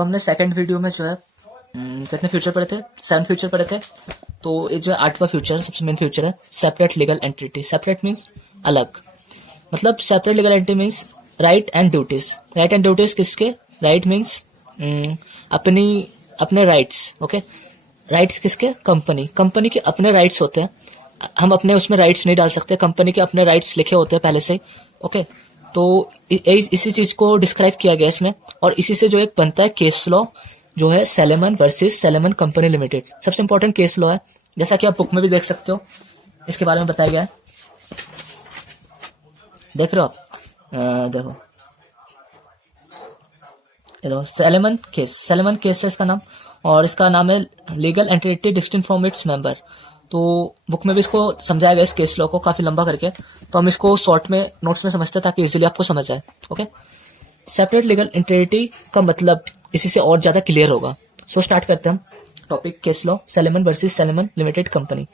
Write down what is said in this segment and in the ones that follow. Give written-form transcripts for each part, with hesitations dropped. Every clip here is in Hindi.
तो हमने सेकंड वीडियो में जो है कितने फ्यूचर पढ़े थे, 7 फ्यूचर पढ़े थे। तो ये जो है 8वां फ्यूचर सबसे मेन फ्यूचर है, separate legal entity. Separate means अलग, मतलब separate legal entity means right and duties. Right and duties किसके? राइट मीन्स अपने राइट्स। ओके, राइट्स किसके? कंपनी के अपने राइट्स होते हैं। हम अपने उसमें राइट्स नहीं डाल सकते, कंपनी के अपने राइट्स लिखे होते हैं पहले से ही। ओके, तो इसी चीज को डिस्क्राइब किया गया इसमें। और इसी से जो एक बनता है केस लॉ, जो है सैलेमन वर्सेस सैलेमन कंपनी लिमिटेड। सबसे इंपॉर्टेंट केस लॉ है, जैसा कि आप बुक में भी देख सकते हो, इसके बारे में बताया गया है। देख रहे हो आप? देखो सैलेमन केस है इसका नाम, और इसका नाम है legal entity distinct from its member. तो बुक में भी इसको समझाया गया इस केस लॉ को काफी लंबा करके, तो हम इसको शॉर्ट में नोट्स में समझते हैं ताकि इजीली आपको समझ आए। ओके, सेपरेट लीगल एंटिटी का मतलब इसी से और ज्यादा क्लियर होगा। सो स्टार्ट करते हैं हम topic case law, Salomon versus Salomon limited company.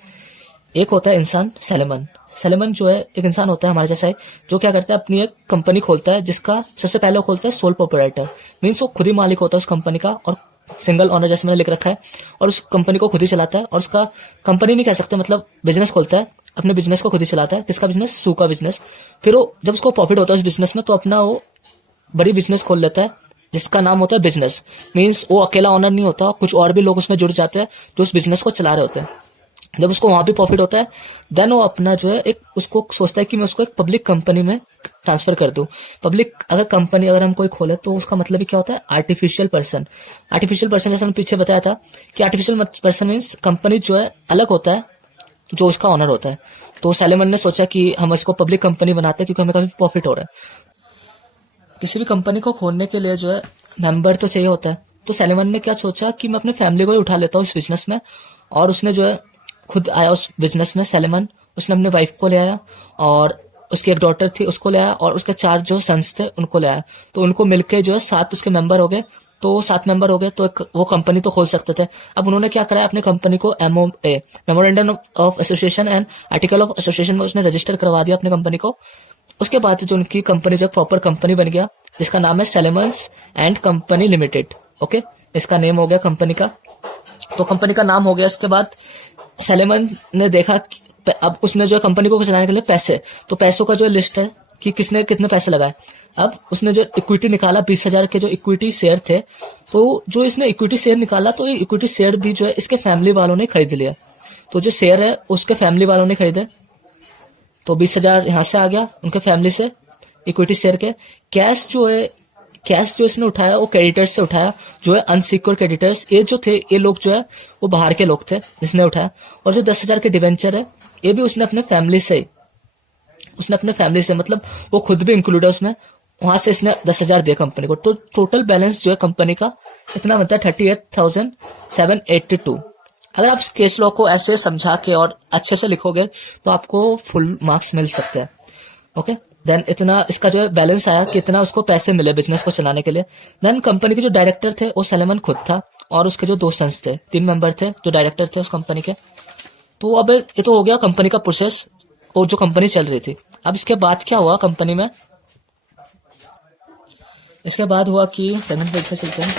एक होता है इंसान सैलेमन जो है एक इंसान होता है हमारे जैसा है, जो क्या करता है अपनी एक कंपनी खोलता है, जिसका सबसे पहले वो खोलता है सोल प्रोप्राइटर। मीन्स वो खुद ही मालिक होता है उस कंपनी का, और सिंगल ओनर जैसे मैंने लिख रखा है, और उस कंपनी को खुद ही चलाता है। और उसका कंपनी नहीं कह सकते, मतलब बिजनेस खोलता है, अपने बिजनेस को खुद ही चलाता है। किसका बिजनेस? सू का बिजनेस। फिर वो जब उसको प्रॉफिट होता है उस बिजनेस में, तो अपना वो बड़ी बिजनेस खोल लेता है जिसका नाम होता है बिजनेस। मीन्स वो अकेला ओनर नहीं होता, कुछ और भी लोग उसमें जुड़ जाते हैं जो उस बिजनेस को चला रहे होते हैं। जब उसको वहां भी प्रॉफिट होता है, देन वो अपना जो है एक उसको सोचता है कि मैं उसको एक पब्लिक कंपनी में ट्रांसफर कर दूं। पब्लिक कंपनी अगर हम कोई खोले तो उसका मतलब ही क्या होता है? Artificial person. आर्टिफिशियल पर्सन जैसे हमने पीछे बताया था कि आर्टिफिशियल पर्सन मीन्स कंपनी जो है अलग होता है जो उसका ऑनर होता है। तो सैलेमन ने सोचा कि हम इसको पब्लिक कंपनी बनाते हैं क्योंकि हमें काफी प्रॉफिट हो रहा है। किसी भी कंपनी को खोलने के लिए जो है मेंबर तो चाहिए होता है। तो सैलेमन ने क्या सोचा कि मैं अपने फैमिली को ही उठा लेता हूँ इस बिजनेस में, और उसने जो है खुद आया उस बिजनेस में सैलेमन। उसने अपने वाइफ को ले आया, और उसकी एक डॉटर थी उसको ले आया, और उसके 4 जो सन्स थे उनको ले आया। तो उनको मिलके जो है 7 उसके मेंबर हो गए। तो 7 मेंबर हो गए तो वो कंपनी तो खोल सकते थे। अब उन्होंने क्या कराया, अपने कंपनी को MOA memorandum of association and article of association में उसने रजिस्टर करवा दिया अपनी कंपनी को। उसके बाद जो उनकी कंपनी जो प्रॉपर कंपनी बन गया, जिसका नाम है सैलेमन्स एंड कंपनी लिमिटेड। ओके, इसका नेम हो गया कंपनी का। तो कंपनी का नाम हो गया। इसके बाद सैलेमन ने देखा अब उसने जो कंपनी को चलाने के लिए तो पैसों का जो लिस्ट है कि किसने कितने पैसे लगाए। अब उसने जो इक्विटी निकाला 20,000 के जो इक्विटी शेयर थे, तो जो इसने इक्विटी शेयर निकाला, तो ये इक्विटी शेयर भी जो है इसके फैमिली वालों ने खरीद लिया। तो जो शेयर है उसके फैमिली वालों ने खरीदे, तो 20,000 यहाँ से आ गया उनके फैमिली से इक्विटी शेयर के। कैश जो इसने उठाया वो क्रेडिटर्स से उठाया, जो है अनसिक्योर क्रेडिटर्स। ये जो थे ये लोग जो है वो बाहर के लोग थे जिसने उठाया। और जो 10,000 के डिवेंचर है ये भी उसने अपने फैमिली से मतलब वो खुद भी इंक्लूड है उसमें, वहां से इसने 10,000 दिया कंपनी को। तो टोटल बैलेंस जो है कंपनी का इतना बनता है 38,782। अगर आप केस लॉ को ऐसे समझा के और अच्छे से लिखोगे तो आपको फुल मार्क्स मिल सकते हैं। ओके, देन इतना इसका जो है बैलेंस आया कि इतना उसको पैसे मिले बिजनेस को चलाने के लिए। देन कंपनी के जो डायरेक्टर थे वो सैलेमन खुद था, और उसके जो 2 सन्स थे, 3 मेंबर थे जो डायरेक्टर थे उस कंपनी के। तो अब ये तो हो गया कंपनी का प्रोसेस और जो कंपनी चल रही थी। अब इसके बाद क्या हुआ कंपनी में? इसके बाद हुआ कि सेकंड पेज पे चलते हैं।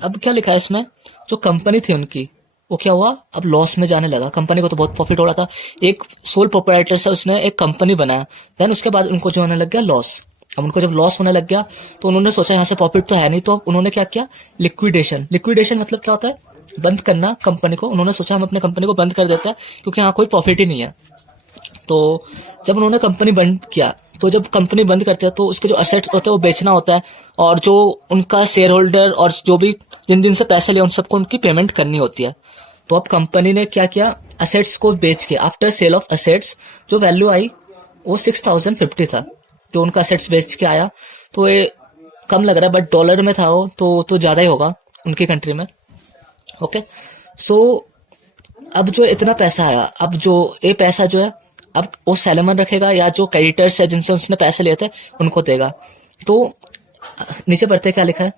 अब क्या लिखा है इसमें, जो कंपनी थी उनकी वो क्या हुआ, अब लॉस में जाने लगा। कंपनी को तो बहुत प्रॉफिट हो रहा था, एक सोल प्रोप्राइटर से उसने एक कंपनी बनाया। देन उसके बाद उनको जो होने लग गया लॉस। अब उनको जब लॉस होने लग गया तो उन्होंने सोचा यहाँ से प्रॉफिट तो है नहीं, तो उन्होंने क्या किया, लिक्विडेशन मतलब क्या होता है, बंद करना कंपनी को। उन्होंने सोचा हम अपने कंपनी को बंद कर देते हैं क्योंकि यहाँ कोई प्रॉफिट ही नहीं है। तो जब उन्होंने कंपनी बंद किया, तो जब कंपनी बंद करते हैं तो उसके जो असेट्स होते हैं वो बेचना होता है, और जो उनका शेयर होल्डर और जो भी जिन से पैसे लिया उन सबको उनकी पेमेंट करनी होती है। तो अब कंपनी ने क्या किया, असेट्स को बेच के आफ्टर सेल ऑफ असेट्स जो वैल्यू आई वो 6,050 था, जो उनका असेट्स बेच के आया। तो ये कम लग रहा है बट डॉलर में था वो तो ज्यादा ही होगा उनकी कंट्री में। ओके, सो अब जो इतना पैसा आया, अब जो ये पैसा जो है अब वो सैलेमन रखेगा या जो क्रेडिटर्स है जिनसे उसने पैसे लिए थे उनको देगा। तो नीचे पढ़ते क्या लिखा है,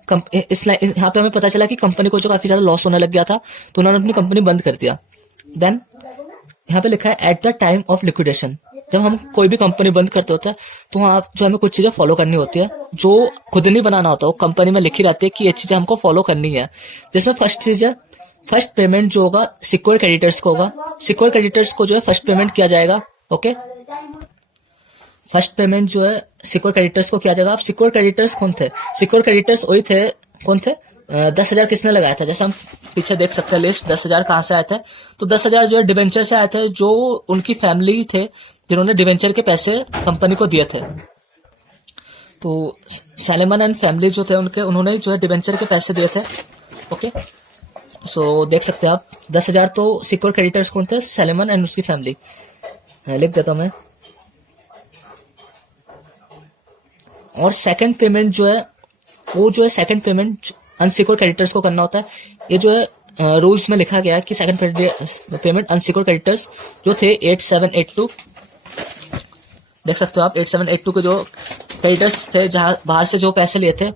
इस यहाँ पे हमें पता चला कि कंपनी को जो काफी ज्यादा लॉस होने लग गया था तो उन्होंने अपनी कंपनी बंद कर दिया। देन यहाँ पे लिखा है at the time of liquidation. जब हम कोई भी कंपनी बंद करते होते हैं तो वहाँ जो हमें कुछ चीजें फॉलो करनी होती है, जो खुद नहीं बनाना होता, वो कंपनी में लिखी रहती है कि ये चीजें हमको फॉलो करनी है। जिसमें फर्स्ट चीज है, फर्स्ट पेमेंट जो होगा सिक्योर क्रेडिटर्स को होगा। सिक्योर क्रेडिटर्स को जो है फर्स्ट पेमेंट किया जाएगा। ओके, फर्स्ट पेमेंट जो है सिक्योर क्रेडिटर्स को किया जाएगा। अब सिक्योर क्रेडिटर्स कौन थे? सिक्योर क्रेडिटर्स वही थे, कौन थे? 10,000 किसने लगाया था? जैसे हम पीछे देख सकते हैं लिस्ट, 10,000 कहाँ से आए थे? तो 10,000 जो है डिवेंचर से आए थे, जो उनकी फैमिली थे जिन्होंने डिवेंचर के पैसे कंपनी को दिए थे। तो सैलेमन एंड फैमिली जो थे उन्होंने जो है डिवेंचर के पैसे दिए थे। ओके, सो देख सकते हैं आप 10,000 तो सिक्योर क्रेडिटर्स कौन थे? सैलेमन एंड उसकी फैमिली। लिख देता हूं मैं। और सेकंड पेमेंट जो है वो जो है सेकंड पेमेंट अनसिक्योर क्रेडिटर्स को करना होता है। ये जो है रूल्स में लिखा गया है कि सेकंड पेमेंट अनसिक्योर क्रेडिटर्स जो थे 8782, देख सकते हो आप 8782 के जो क्रेडिटर्स थे, जहां बाहर से जो पैसे लिए थे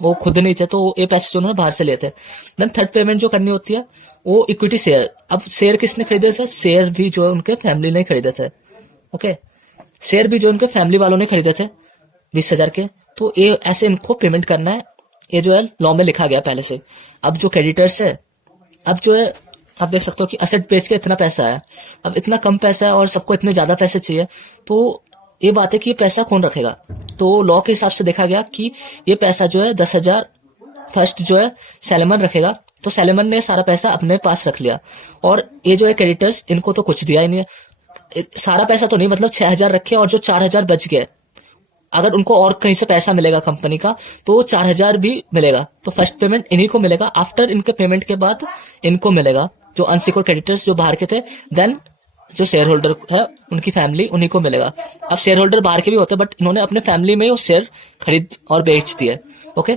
वो खुद नहीं थे, तो ये पैसे जो उन्होंने बाहर से लिए थे। देन थर्ड पेमेंट जो करनी होती है वो इक्विटी शेयर। अब शेयर किसने खरीदे थे? शेयर भी जो है उनके फैमिली ने खरीदे थे। ओके, शेयर भी जो उनके फैमिली वालों ने खरीदे थे 20,000 के। तो ये ऐसे इनको पेमेंट करना है, ये जो है लॉ में लिखा गया पहले से। अब जो क्रेडिटर्स है, अब जो है आप देख सकते हो कि असेट बेच के इतना पैसा है, अब इतना कम पैसा है और सबको इतने ज्यादा पैसे चाहिए, तो ये बात है कि ये पैसा कौन रखेगा? तो लॉ के हिसाब से देखा गया कि ये पैसा जो है 10,000 फर्स्ट जो है सैलेमन रखेगा। तो सैलेमन ने सारा पैसा अपने पास रख लिया, और ये जो है क्रेडिटर्स इनको तो कुछ दिया ही नहीं है। सारा पैसा तो नहीं, मतलब 6,000 रखे और जो 4,000 बच गए, अगर उनको और कहीं से पैसा मिलेगा कंपनी का तो 4,000 भी मिलेगा। तो फर्स्ट पेमेंट इन्हीं को मिलेगा। आफ्टर इनके पेमेंट के बाद इनको मिलेगा, जो अनसिक्योर क्रेडिटर्स जो बाहर के थे। देन जो शेयर होल्डर है उनकी फैमिली, उन्हीं को मिलेगा। अब शेयर होल्डर बाहर के भी होते हैं, बट इन्होंने अपने फैमिली में वो शेयर खरीद और बेच दिए। ओके,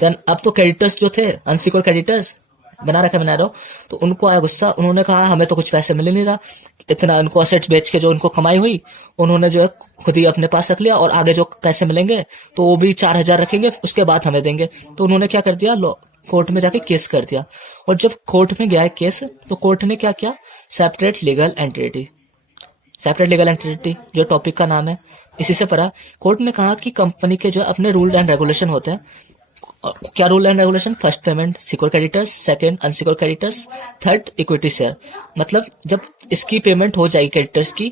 देन अब तो क्रेडिटर्स जो थे, अनसिक्योर क्रेडिटर्स बना रहा, तो उनको आया गुस्सा। उन्होंने कहा हमें तो कुछ पैसे मिल नहीं रहा, इतना उनको असेट्स बेच के जो उनको कमाई हुई उन्होंने जो है खुद ही अपने पास रख लिया, और आगे जो पैसे मिलेंगे तो वो भी 4,000 रखेंगे, उसके बाद हमें देंगे। तो उन्होंने क्या कर दिया, कोर्ट में जाके केस कर दिया। और जब कोर्ट में गया केस, तो कोर्ट ने क्या किया, separate legal entity, separate legal entity जो टॉपिक का नाम है, इसी से पढ़ा। कोर्ट ने कहा कि कंपनी के जो अपने रूल एंड रेगुलेशन होते हैं, क्या rule and regulation? First payment secure creditors, second unsecure creditors, third equity share. मतलब जब इसकी पेमेंट हो जाएगी क्रेडिटर्स की,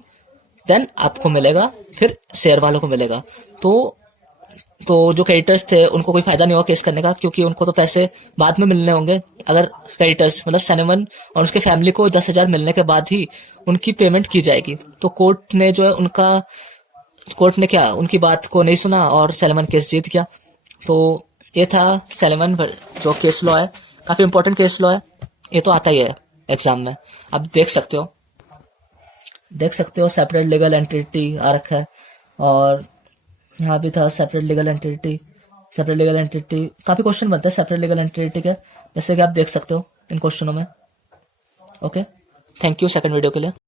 देन आपको मिलेगा, फिर शेयर वालों को मिलेगा। तो जो क्रेडिटर्स थे उनको कोई फायदा नहीं होगा केस करने का, क्योंकि उनको तो पैसे बाद में मिलने होंगे। अगर क्रेडिटर्स मतलब सैलेमन और उसके फैमिली को 10,000 मिलने के बाद ही उनकी पेमेंट की जाएगी। तो कोर्ट ने जो है कोर्ट ने क्या उनकी बात को नहीं सुना और सैलेमन केस जीत गया। तो ये था सैलेमन जो केस लॉ है, काफी इंपॉर्टेंट केस लॉ है, ये तो आता ही है एग्जाम में। अब देख सकते हो सेपरेट लीगल एंटिटी आ रखा है, और यहाँ भी था सेपरेट लीगल एंटिटी। काफी क्वेश्चन बनते हैं सेपरेट लीगल एंटिटी के, जैसे कि आप देख सकते हो इन क्वेश्चनों में। Okay, thank you second video के लिए।